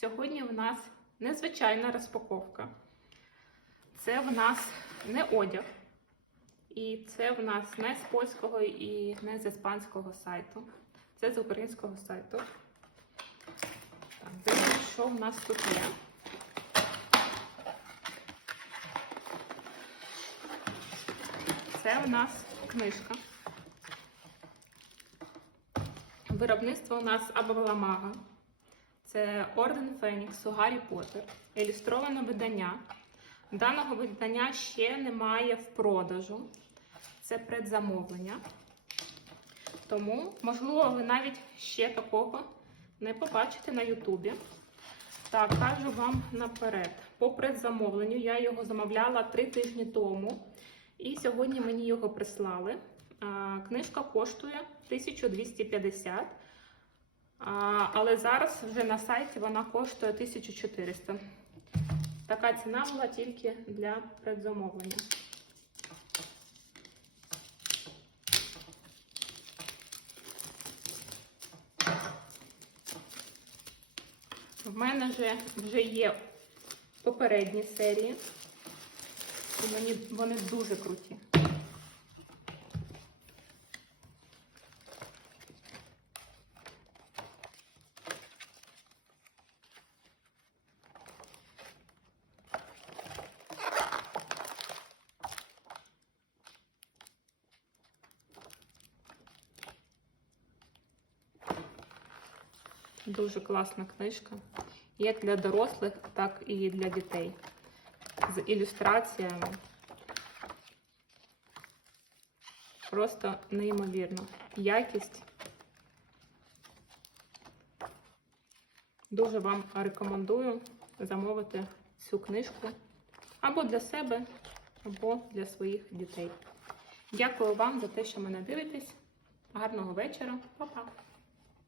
Сьогодні в нас незвичайна розпаковка. Це в нас не одяг. І це в нас не з польського і не з іспанського сайту. Це з українського сайту. Так, дивимося, що в нас тут є. Це в нас книжка. Виробництво у нас Абаламага. Це Орден Феніксу Гаррі Поттер. Ілюстроване видання. Даного видання ще немає в продажу. Це предзамовлення. Тому, можливо, ви навіть ще такого не побачите на Ютубі. Так, кажу вам наперед. По предзамовленню я його замовляла три тижні тому. І сьогодні мені його прислали. Книжка коштує 1250. А, Але зараз вже на сайті вона коштує 1400. Така ціна була тільки для предзамовлення. В мене вже, вже є попередні серії. І мені вони дуже круті. Дуже класна книжка. Як для дорослих, так і для дітей. З ілюстраціями. Просто неймовірно. Якість. Дуже вам рекомендую замовити цю книжку або для себе, або для своїх дітей. Дякую вам за те, що мене дивитесь. Гарного вечора. Па-па!